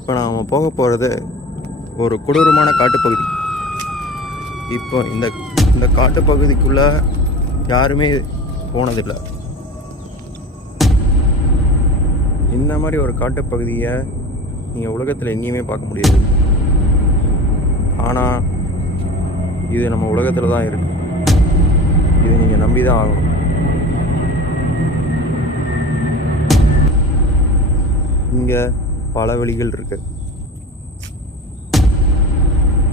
இப்போ நாம் போக போகிறது ஒரு கொடூரமான காட்டுப்பகுதி. இப்போ இந்த காட்டுப்பகுதிக்குள்ளே யாருமே போனதில்லை. இந்த மாதிரி ஒரு காட்டுப்பகுதியை நீங்கள் உலகத்தில் எங்கேயுமே பார்க்க முடியாது. ஆனால் இது நம்ம உலகத்தில் தான் இருக்குது. இது நீங்கள் நம்பி தான் ஆகணும். இங்கே பல வழிகள் இருக்கு.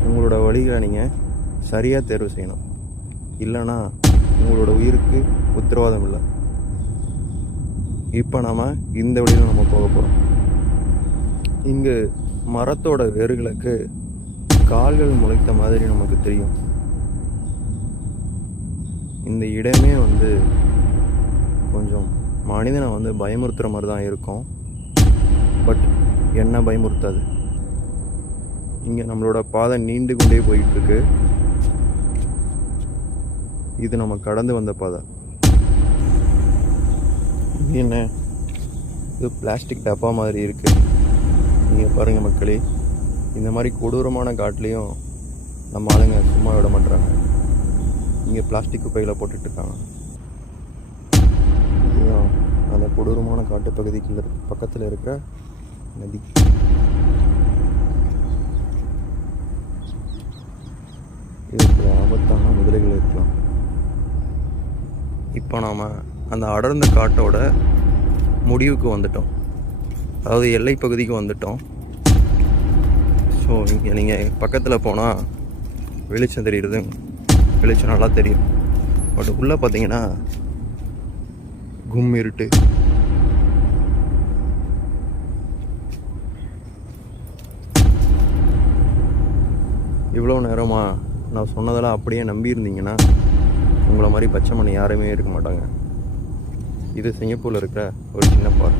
உங்களோட வழிகளை நீங்கள் சரியாக தேர்வு செய்யணும். இல்லைன்னா உங்களோட உயிருக்கு உத்தரவாதம் இல்லை. இப்போ நாம் இந்த வழியில் நம்ம போக போகிறோம். இங்கு மரத்தோட வேர்களுக்கு கால்கள் முளைத்த மாதிரி நமக்கு தெரியும். இந்த இடமே கொஞ்சம் மனிதனை பயமுறுத்துகிற மாதிரி தான் இருக்கும். பட் என்ன பயமுறுத்தாது. இங்கே நம்மளோட பாதை நீண்டு கொண்டே போயிட்டுருக்கு. இது நம்ம கடந்து வந்த பாதை. இது என்ன, இது பிளாஸ்டிக் டப்பா மாதிரி இருக்குது. நீங்கள் பாருங்கள் மக்களே, இந்த மாதிரி கொடூரமான காட்டுலேயும் நம்ம ஆளுங்க சும்மா விட மாட்டுறாங்க. இங்கே பிளாஸ்டிக் குப்பைகளை போட்டுட்ருக்காங்க. இதுதான் அந்த கொடூரமான காட்டு பகுதிக்குள்ள பக்கத்தில் இருக்கிற நதி. இதுக்கு ஆபத்தான முதலைகள் இருக்கலாம். இப்போ நாம் அந்த அடர்ந்த காட்டோட முடிவுக்கு வந்துட்டோம். அதாவது எல்லை பகுதிக்கு வந்துட்டோம். ஸோ இங்கே நீங்கள் பக்கத்தில் போனால் வெளிச்சம் தெரியுது. வெளிச்சம் நல்லா தெரியும். பட் உள்ளே பார்த்தீங்கன்னா கும் இருட்டு. இவ்வளோ நேரமாக நான் சொன்னதெல்லாம் அப்படியே நம்பியிருந்தீங்கன்னா உங்களை மாதிரி பச்சை மணி யாருமே இருக்க மாட்டாங்க. இது சிங்கப்பூரில் இருக்கிற ஒரு சின்ன பார்க்.